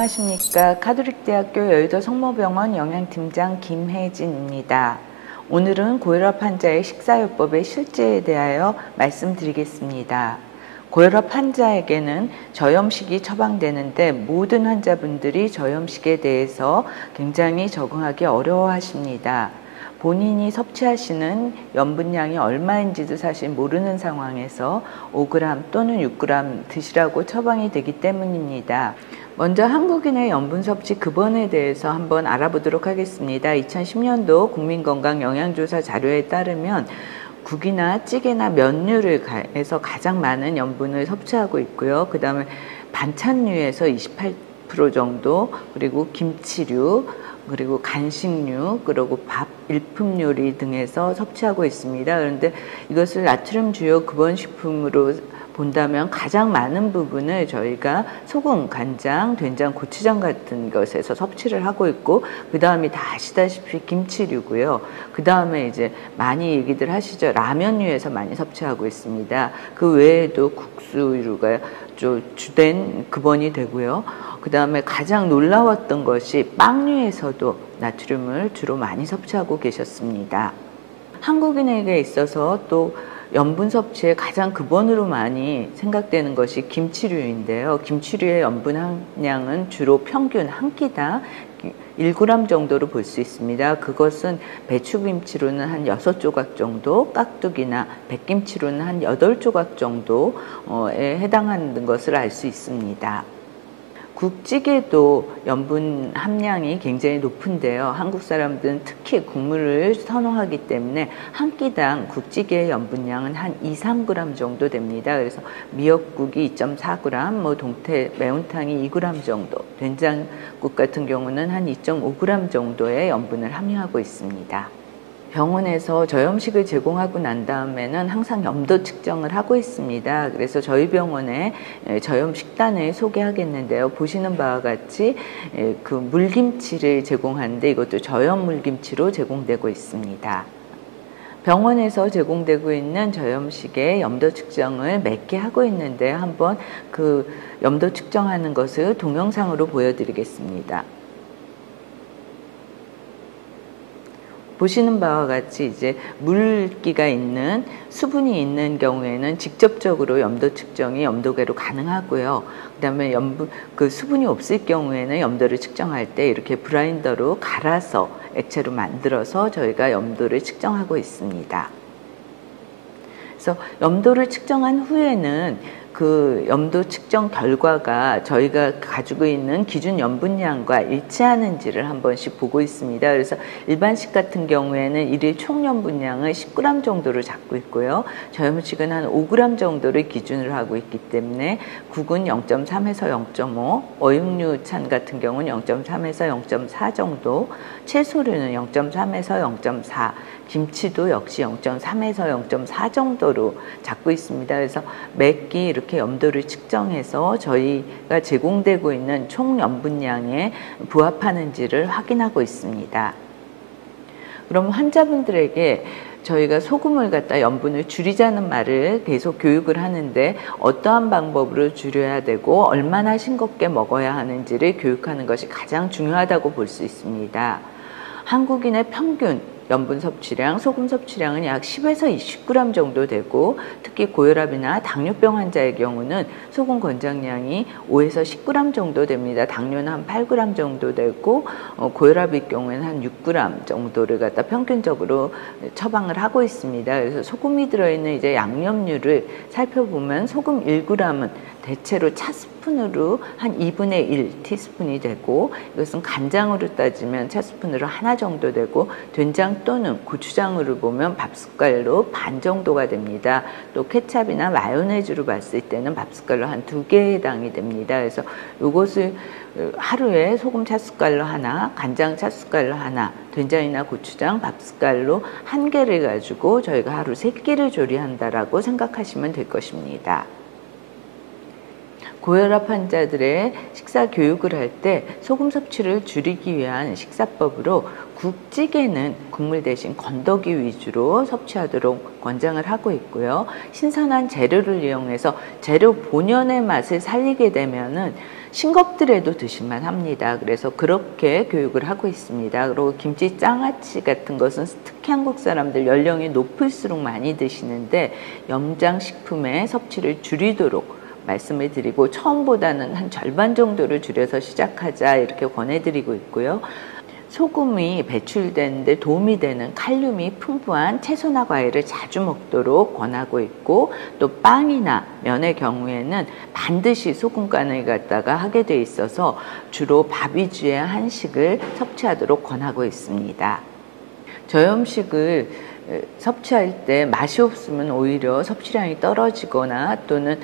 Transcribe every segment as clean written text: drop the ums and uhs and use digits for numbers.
안녕하십니까. 가톨릭대학교 여의도 성모병원 영양팀장 김혜진입니다. 오늘은 고혈압 환자의 식사요법의 실제에 대하여 말씀드리겠습니다. 고혈압 환자에게는 저염식이 처방되는데 모든 환자분들이 저염식에 대해서 굉장히 적응하기 어려워하십니다. 본인이 섭취하시는 염분량이 얼마인지도 사실 모르는 상황에서 5g 또는 6g 드시라고 처방이 되기 때문입니다. 먼저 한국인의 염분 섭취 급원에 대해서 한번 알아보도록 하겠습니다. 2010년도 국민건강영양조사 자료에 따르면 국이나 찌개나 면류를 해서 가장 많은 염분을 섭취하고 있고요. 그 다음에 반찬류에서 28% 정도, 그리고 김치류, 그리고 간식류, 그리고 밥, 일품 요리 등에서 섭취하고 있습니다. 그런데 이것을 나트륨 주요 급원식품으로 본다면 가장 많은 부분을 저희가 소금, 간장, 된장, 고추장 같은 것에서 섭취를 하고 있고, 그 다음이 다 아시다시피 김치류고요. 그 다음에 이제 많이 얘기들 하시죠. 라면류에서 많이 섭취하고 있습니다. 그 외에도 국수류가 주된 급원이 되고요. 그 다음에 가장 놀라웠던 것이 빵류에서도 나트륨을 주로 많이 섭취하고 계셨습니다. 한국인에게 있어서 또 염분 섭취에 가장 급원으로 많이 생각되는 것이 김치류인데요. 김치류의 염분 함량은 주로 평균 한 끼당 1g 정도로 볼 수 있습니다. 그것은 배추김치로는 한 6조각 정도, 깍두기나 백김치로는 한 8조각 정도에 해당하는 것을 알 수 있습니다. 국찌개도 염분 함량이 굉장히 높은데요. 한국 사람들은 특히 국물을 선호하기 때문에 한 끼당 국찌개의 염분량은 한 2-3g 정도 됩니다. 그래서 미역국이 2.4g, 동태 매운탕이 2g 정도, 된장국 같은 경우는 한 2.5g 정도의 염분을 함유하고 있습니다. 병원에서 저염식을 제공하고 난 다음에는 항상 염도 측정을 하고 있습니다. 그래서 저희 병원의 저염 식단을 소개하겠는데요. 보시는 바와 같이 그 물김치를 제공하는데 이것도 저염 물김치로 제공되고 있습니다. 병원에서 제공되고 있는 저염식의 염도 측정을 몇 개 하고 있는데 한번 그 염도 측정하는 것을 동영상으로 보여드리겠습니다. 보시는 바와 같이 이제 물기가 있는 수분이 있는 경우에는 직접적으로 염도 측정이 염도계로 가능하고요. 그다음에 그 수분이 없을 경우에는 염도를 측정할 때 이렇게 브라인더로 갈아서 액체로 만들어서 저희가 염도를 측정하고 있습니다. 그래서 염도를 측정한 후에는 그 염도 측정 결과가 저희가 가지고 있는 기준 염분량과 일치하는지를 한 번씩 보고 있습니다. 그래서 일반식 같은 경우에는 일일 총 염분량을 10g 정도를 잡고 있고요. 저염식은 한 5g 정도를 기준으로 하고 있기 때문에 국은 0.3에서 0.5, 어육류찬 같은 경우는 0.3에서 0.4 정도, 채소류는 0.3에서 0.4, 김치도 역시 0.3에서 0.4 정도로 잡고 있습니다. 그래서 매 끼 이렇게 염도를 측정해서 저희가 제공되고 있는 총 염분량에 부합하는지를 확인하고 있습니다. 그럼 환자분들에게 저희가 소금을 갖다 염분을 줄이자는 말을 계속 교육을 하는데 어떠한 방법으로 줄여야 되고 얼마나 싱겁게 먹어야 하는지를 교육하는 것이 가장 중요하다고 볼 수 있습니다. 한국인의 평균 염분 섭취량, 소금 섭취량은 약 10에서 20g 정도 되고, 특히 고혈압이나 당뇨병 환자의 경우는 소금 권장량이 5에서 10g 정도 됩니다. 당뇨는 한 8g 정도 되고, 고혈압일 경우에는 한 6g 정도를 갖다 평균적으로 처방을 하고 있습니다. 그래서 소금이 들어있는 이제 양념류를 살펴보면 소금 1g은 대체로 차스푼으로 한 2분의 1 티스푼이 되고, 이것은 간장으로 따지면 차스푼으로 하나 정도 되고, 된장 또는 고추장으로 보면 밥숟갈로 반 정도가 됩니다. 또 케찹이나 마요네즈로 봤을 때는 밥숟갈로 한 2개에 해당이 됩니다. 그래서 이것을 하루에 소금 차숟갈로 하나, 간장 차숟갈로 하나, 된장이나 고추장 밥숟갈로 1개를 가지고 저희가 하루 3끼를 조리한다라고 생각하시면 될 것입니다. 고혈압 환자들의 식사 교육을 할 때 소금 섭취를 줄이기 위한 식사법으로 국찌개는 국물 대신 건더기 위주로 섭취하도록 권장을 하고 있고요. 신선한 재료를 이용해서 재료 본연의 맛을 살리게 되면은 싱겁더라도 드실만 합니다. 그래서 그렇게 교육을 하고 있습니다. 그리고 김치 장아찌 같은 것은 특히 한국 사람들 연령이 높을수록 많이 드시는데 염장식품의 섭취를 줄이도록 말씀을 드리고 처음보다는 한 절반 정도를 줄여서 시작하자 이렇게 권해드리고 있고요. 소금이 배출되는데 도움이 되는 칼륨이 풍부한 채소나 과일을 자주 먹도록 권하고 있고, 또 빵이나 면의 경우에는 반드시 소금간을 갖다가 하게 돼 있어서 주로 밥 위주의 한식을 섭취하도록 권하고 있습니다. 저염식을 섭취할 때 맛이 없으면 오히려 섭취량이 떨어지거나 또는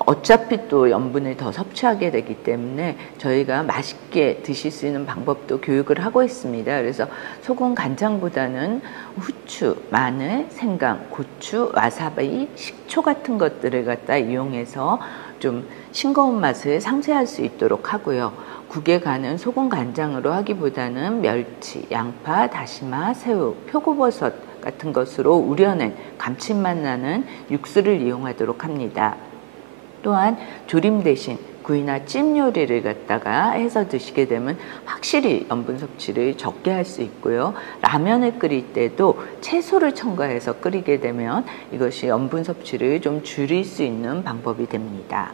어차피 또 염분을 더 섭취하게 되기 때문에 저희가 맛있게 드실 수 있는 방법도 교육을 하고 있습니다. 그래서 소금 간장보다는 후추, 마늘, 생강, 고추, 와사비, 식초 같은 것들을 갖다 이용해서 좀 싱거운 맛을 상쇄할 수 있도록 하고요. 국에 가는 소금 간장으로 하기보다는 멸치, 양파, 다시마, 새우, 표고버섯 같은 것으로 우려낸 감칠맛 나는 육수를 이용하도록 합니다. 또한 조림 대신 구이나 찜 요리를 갖다가 해서 드시게 되면 확실히 염분 섭취를 적게 할 수 있고요. 라면을 끓일 때도 채소를 첨가해서 끓이게 되면 이것이 염분 섭취를 좀 줄일 수 있는 방법이 됩니다.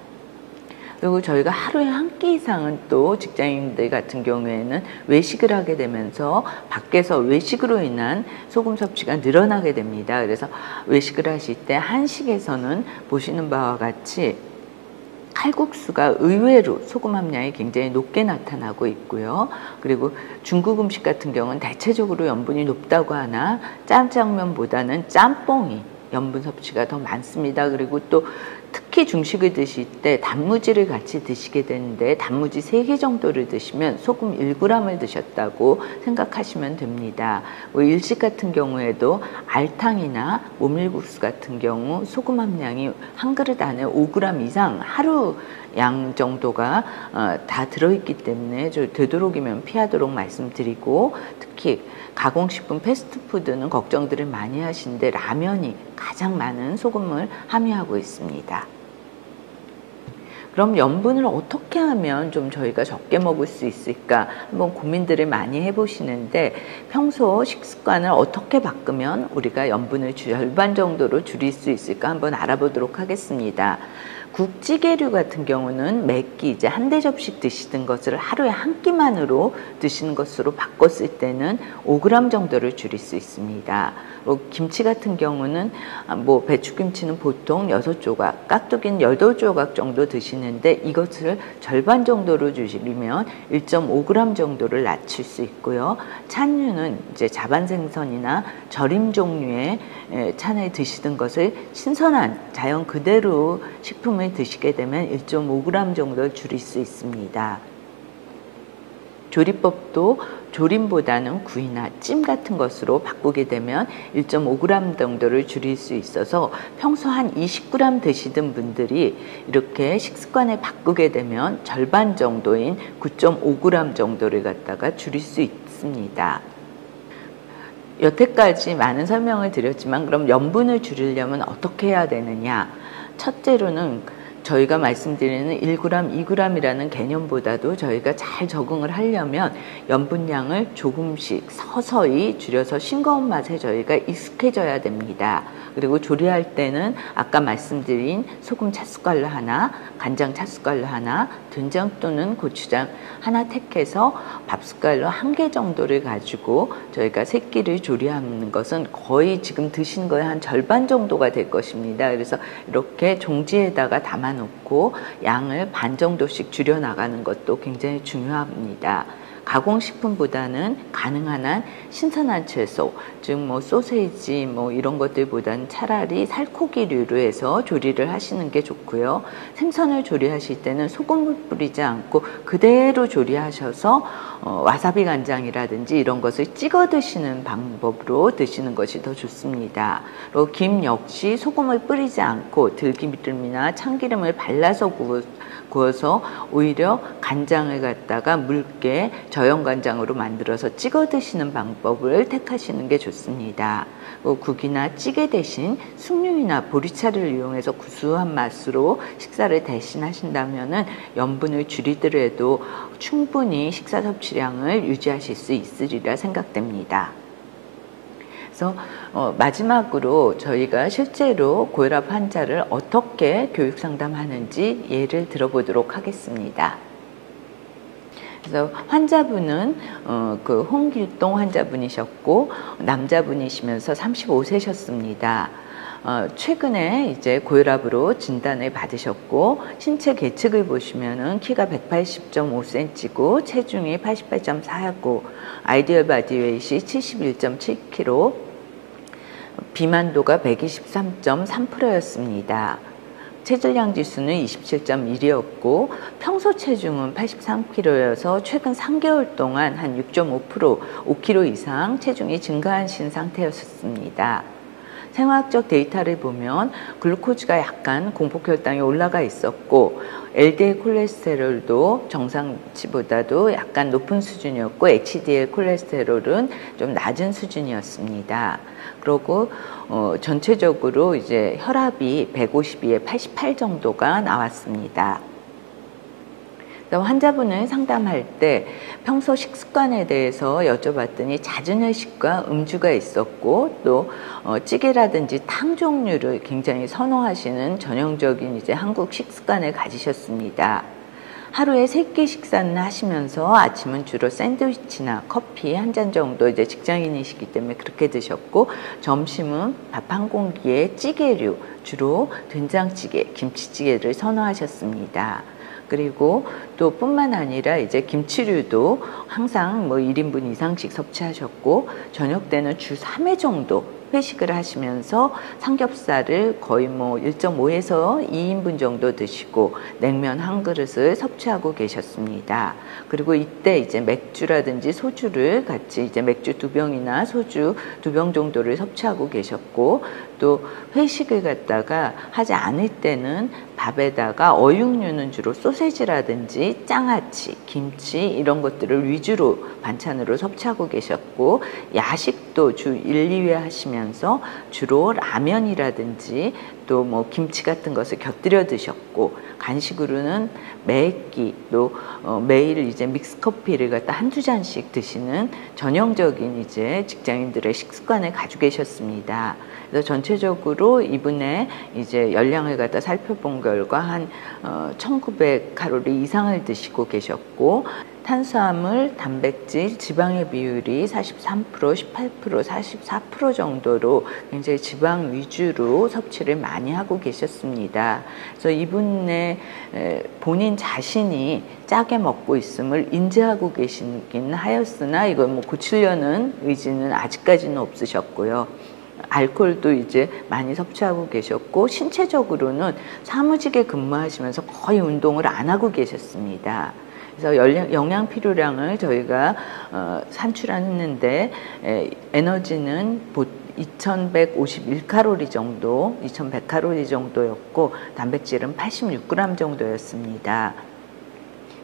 그리고 저희가 하루에 한 끼 이상은 또 직장인들 같은 경우에는 외식을 하게 되면서 밖에서 외식으로 인한 소금 섭취가 늘어나게 됩니다. 그래서 외식을 하실 때 한식에서는 보시는 바와 같이 칼국수가 의외로 소금 함량이 굉장히 높게 나타나고 있고요. 그리고 중국 음식 같은 경우는 대체적으로 염분이 높다고 하나 짜장면보다는 짬뽕이 염분 섭취가 더 많습니다. 그리고 또 특히 중식을 드실 때 단무지를 같이 드시게 되는데 단무지 3개 정도를 드시면 소금 1g을 드셨다고 생각하시면 됩니다. 일식 같은 경우에도 알탕이나 모밀국수 같은 경우 소금 함량이 한 그릇 안에 5g 이상 하루 양 정도가 다 들어있기 때문에 되도록이면 피하도록 말씀드리고, 특히 가공식품 패스트푸드는 걱정들을 많이 하시는데 라면이 가장 많은 소금을 함유하고 있습니다. 그럼 염분을 어떻게 하면 좀 저희가 적게 먹을 수 있을까 한번 고민들을 많이 해보시는데, 평소 식습관을 어떻게 바꾸면 우리가 염분을 절반 정도로 줄일 수 있을까 한번 알아보도록 하겠습니다. 국찌개류 같은 경우는 매끼 이제 한 대접씩 드시던 것을 하루에 한 끼만으로 드시는 것으로 바꿨을 때는 5g 정도를 줄일 수 있습니다. 김치 같은 경우는 배추김치는 보통 6조각, 깍두기는 8조각 정도 드시는데 이것을 절반 정도로 줄이면 1.5g 정도를 낮출 수 있고요. 찬류는 이제 자반 생선이나 절임 종류의 찬을 드시던 것을 신선한 자연 그대로 식품을 드시게 되면 1.5g 정도 줄일 수 있습니다. 조리법도 조림보다는 구이나 찜 같은 것으로 바꾸게 되면 1.5g 정도를 줄일 수 있어서 평소 한 20g 드시던 분들이 이렇게 식습관을 바꾸게 되면 절반 정도인 9.5g 정도를 갖다가 줄일 수 있습니다. 여태까지 많은 설명을 드렸지만 그럼 염분을 줄이려면 어떻게 해야 되느냐? 첫째로는 저희가 말씀드리는 1g, 2g이라는 개념보다도 저희가 잘 적응을 하려면 염분량을 조금씩 서서히 줄여서 싱거운 맛에 저희가 익숙해져야 됩니다. 그리고 조리할 때는 아까 말씀드린 소금 찻숟갈로 하나, 간장 찻숟갈로 하나, 된장 또는 고추장 하나 택해서 밥숟갈로 1개 정도를 가지고 저희가 3끼를 조리하는 것은 거의 지금 드신 거의 한 절반 정도가 될 것입니다. 그래서 이렇게 종지에다가 담아놓고 양을 반 정도씩 줄여나가는 것도 굉장히 중요합니다. 가공식품보다는 가능한 한 신선한 채소, 즉 소세지 이런 것들보다는 차라리 살코기류로 해서 조리를 하시는 게 좋고요. 생선을 조리하실 때는 소금을 뿌리지 않고 그대로 조리하셔서 와사비 간장이라든지 이런 것을 찍어 드시는 방법으로 드시는 것이 더 좋습니다. 그리고 김 역시 소금을 뿌리지 않고 들기름이나 참기름을 발라서 바꾸어서 오히려 간장을 갖다가 묽게 저염간장으로 만들어서 찍어 드시는 방법을 택하시는 게 좋습니다. 국이나 찌개 대신 숭늉이나 보리차를 이용해서 구수한 맛으로 식사를 대신하신다면 염분을 줄이더라도 충분히 식사 섭취량을 유지하실 수 있으리라 생각됩니다. 그래서 마지막으로 저희가 실제로 고혈압 환자를 어떻게 교육 상담하는지 예를 들어보도록 하겠습니다. 그래서 환자분은 그 홍길동 환자분이셨고 남자분이시면서 35세셨습니다. 최근에 이제 고혈압으로 진단을 받으셨고 신체 계측을 보시면은 키가 180.5cm고 체중이 88.4고 아이디얼 바디웨이트이 71.7kg, 비만도가 123.3%였습니다. 체질량 지수는 27.1이었고 평소 체중은 83kg여서 최근 3개월 동안 한 6.5%, 5kg 이상 체중이 증가하신 상태였습니다. 생화학적 데이터를 보면 글루코즈가 약간 공복혈당이 올라가 있었고 LDL 콜레스테롤도 정상치보다도 약간 높은 수준이었고 HDL 콜레스테롤은 좀 낮은 수준이었습니다. 그리고 전체적으로 이제 혈압이 152에 88 정도가 나왔습니다. 환자분을 상담할 때 평소 식습관에 대해서 여쭤봤더니 잦은 회식과 음주가 있었고 또 찌개라든지 탕 종류를 굉장히 선호하시는 전형적인 이제 한국 식습관을 가지셨습니다. 하루에 3끼 식사는 하시면서 아침은 주로 샌드위치나 커피 한 잔 정도 이제 직장인이시기 때문에 그렇게 드셨고 점심은 밥 한 공기에 찌개류, 주로 된장찌개, 김치찌개를 선호하셨습니다. 그리고 또 뿐만 아니라 이제 김치류도 항상 뭐 1인분 이상씩 섭취하셨고 저녁 때는 주 3회 정도 회식을 하시면서 삼겹살을 거의 뭐 1.5에서 2인분 정도 드시고 냉면 한 그릇을 섭취하고 계셨습니다. 그리고 이때 이제 맥주라든지 소주를 같이 이제 맥주 2병이나 소주 2병 정도를 섭취하고 계셨고 또 회식을 갖다가 하지 않을 때는 밥에다가 어육류는 주로 소세지라든지 장아찌, 김치 이런 것들을 위주로 반찬으로 섭취하고 계셨고 야식도 주 1, 2회 하시면서 주로 라면이라든지 또 뭐 김치 같은 것을 곁들여 드셨고 간식으로는 매끼 또 매일 이제 믹스커피를 갖다 한두 잔씩 드시는 전형적인 이제 직장인들의 식습관을 가지고 계셨습니다. 그래서 전체적으로 이분의 이제 열량을 갖다 살펴본 결과 한 1900칼로리 이상을 드시고 계셨고 탄수화물, 단백질, 지방의 비율이 43%, 18%, 44% 정도로 굉장히 지방 위주로 섭취를 많이 하고 계셨습니다. 그래서 이분의 본인 자신이 짜게 먹고 있음을 인지하고 계시긴 하였으나 이걸 뭐 고치려는 의지는 아직까지는 없으셨고요. 알코올도 이제 많이 섭취하고 계셨고 신체적으로는 사무직에 근무하시면서 거의 운동을 안 하고 계셨습니다. 그래서 영양 필요량을 저희가 산출했는데 에너지는 2151칼로리 정도, 2100칼로리 정도였고 단백질은 86g 정도였습니다.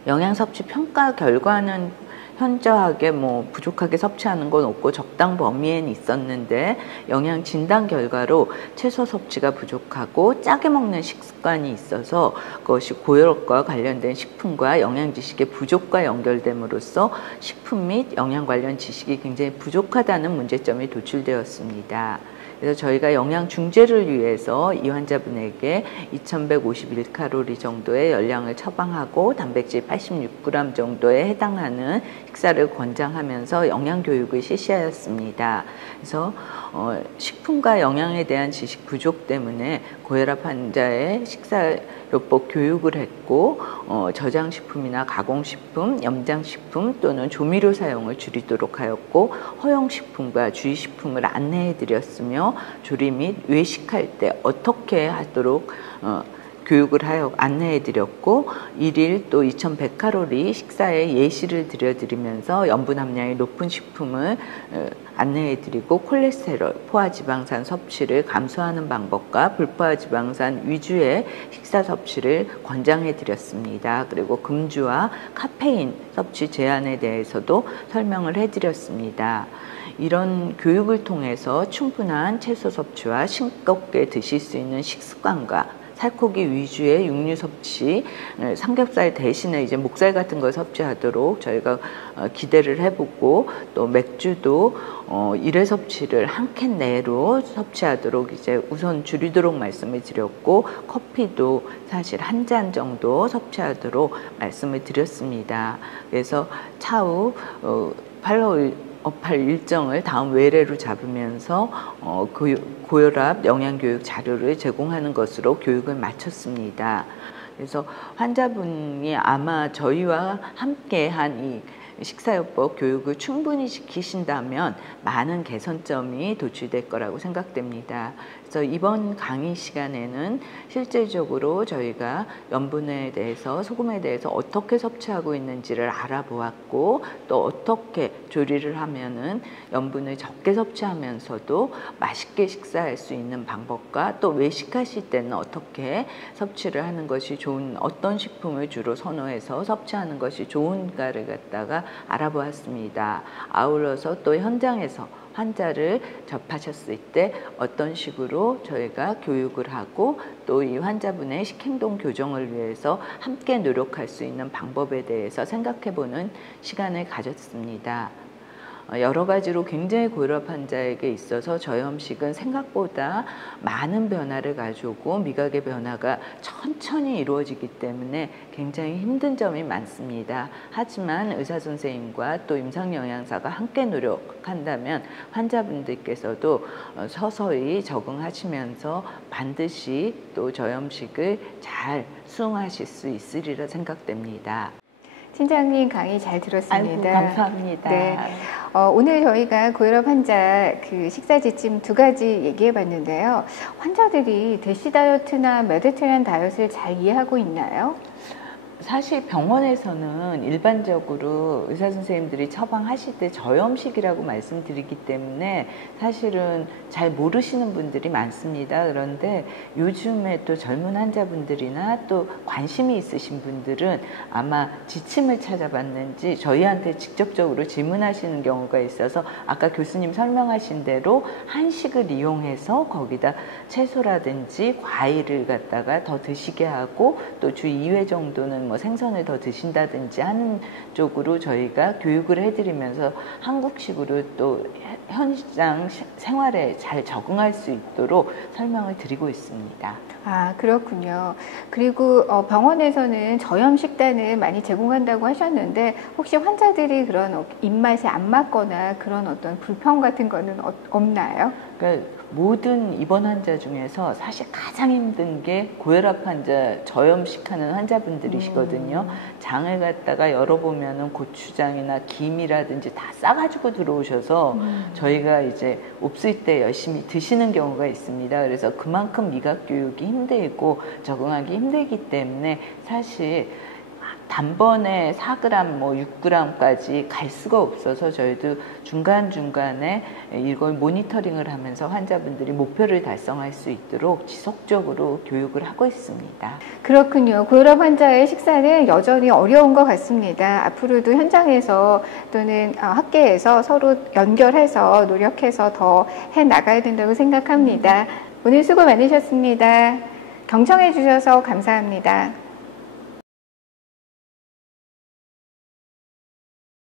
영양 섭취 평가 결과는 현저하게 뭐 부족하게 섭취하는 건 없고 적당 범위엔 있었는데 영양 진단 결과로 채소 섭취가 부족하고 짜게 먹는 식습관이 있어서 그것이 고혈압과 관련된 식품과 영양 지식의 부족과 연결됨으로써 식품 및 영양 관련 지식이 굉장히 부족하다는 문제점이 도출되었습니다. 그래서 저희가 영양 중재를 위해서 이 환자분에게 2151칼로리 정도의 열량을 처방하고 단백질 86g 정도에 해당하는 식사를 권장하면서 영양 교육을 실시하였습니다. 그래서 식품과 영양에 대한 지식 부족 때문에 고혈압 환자의 식사요법 교육을 했고 저장식품이나 가공식품, 염장식품 또는 조미료 사용을 줄이도록 하였고 허용식품과 주의식품을 안내해 드렸으며 조리 및 외식할 때 어떻게 하도록 교육을 하여 안내해 드렸고, 1일 또 2100칼로리 식사에 예시를 들려드리면서 염분 함량이 높은 식품을 안내해 드리고, 콜레스테롤, 포화지방산 섭취를 감소하는 방법과 불포화지방산 위주의 식사 섭취를 권장해 드렸습니다. 그리고 금주와 카페인 섭취 제한에 대해서도 설명을 해 드렸습니다. 이런 교육을 통해서 충분한 채소 섭취와 싱겁게 드실 수 있는 식습관과 살코기 위주의 육류 섭취, 삼겹살 대신에 이제 목살 같은 걸 섭취하도록 저희가 기대를 해보고, 또 맥주도 1회 섭취를 한 캔 내로 섭취하도록 이제 우선 줄이도록 말씀을 드렸고, 커피도 사실 한 잔 정도 섭취하도록 말씀을 드렸습니다. 그래서 차후 팔로우업할 일정을 다음 외래로 잡으면서 고혈압 영양교육 자료를 제공하는 것으로 교육을 마쳤습니다. 그래서 환자분이 아마 저희와 함께한 이 식사요법 교육을 충분히 지키신다면 많은 개선점이 도출될 거라고 생각됩니다. 그래서 이번 강의 시간에는 실질적으로 저희가 염분에 대해서, 소금에 대해서 어떻게 섭취하고 있는지를 알아보았고, 또 어떻게 조리를 하면은 염분을 적게 섭취하면서도 맛있게 식사할 수 있는 방법과, 또 외식하실 때는 어떻게 섭취를 하는 것이 좋은, 어떤 식품을 주로 선호해서 섭취하는 것이 좋은가를 갖다가 알아보았습니다. 아울러서 또 현장에서 환자를 접하셨을 때 어떤 식으로 저희가 교육을 하고, 또 이 환자분의 식행동 교정을 위해서 함께 노력할 수 있는 방법에 대해서 생각해보는 시간을 가졌습니다. 여러 가지로 굉장히 고혈압 환자에게 있어서 저염식은 생각보다 많은 변화를 가져오고 미각의 변화가 천천히 이루어지기 때문에 굉장히 힘든 점이 많습니다. 하지만 의사 선생님과 또 임상영양사가 함께 노력한다면 환자분들께서도 서서히 적응하시면서 반드시 또 저염식을 잘 수용하실 수 있으리라 생각됩니다. 팀장님 강의 잘 들었습니다. 아이고, 감사합니다. 네. 오늘 저희가 고혈압 환자 그 식사 지침 2가지 얘기해 봤는데요. 환자들이 대시 다이어트나 메디테리안 다이어트를 잘 이해하고 있나요? 사실 병원에서는 일반적으로 의사 선생님들이 처방하실 때 저염식이라고 말씀드리기 때문에 사실은 잘 모르시는 분들이 많습니다. 그런데 요즘에 또 젊은 환자분들이나 또 관심이 있으신 분들은 아마 지침을 찾아봤는지 저희한테 직접적으로 질문하시는 경우가 있어서, 아까 교수님 설명하신 대로 한식을 이용해서 거기다 채소라든지 과일을 갖다가 더 드시게 하고, 또 주 2회 정도는 뭐 생선을 더 드신다든지 하는 쪽으로 저희가 교육을 해드리면서 한국식으로 또 현장 생활에 잘 적응할 수 있도록 설명을 드리고 있습니다. 아, 그렇군요. 그리고 병원에서는 저염 식단을 많이 제공한다고 하셨는데, 혹시 환자들이 그런 입맛에 안 맞거나 그런 어떤 불평 같은 거는 없나요? 그러니까 모든 입원 환자 중에서 사실 가장 힘든 게 고혈압 환자, 저염식하는 환자분들이시거든요. 장을 갖다가 열어보면은 고추장이나 김이라든지 다 싸가지고 들어오셔서 저희가 이제 없을 때 열심히 드시는 경우가 있습니다. 그래서 그만큼 미각 교육이 힘들고 적응하기 힘들기 때문에 사실 단번에 4g, 뭐 6g까지 갈 수가 없어서 저희도 중간중간에 이걸 모니터링을 하면서 환자분들이 목표를 달성할 수 있도록 지속적으로 교육을 하고 있습니다. 그렇군요. 고혈압 환자의 식사는 여전히 어려운 것 같습니다. 앞으로도 현장에서 또는 학계에서 서로 연결해서 노력해서 더 해나가야 된다고 생각합니다. 오늘 수고 많으셨습니다. 경청해 주셔서 감사합니다.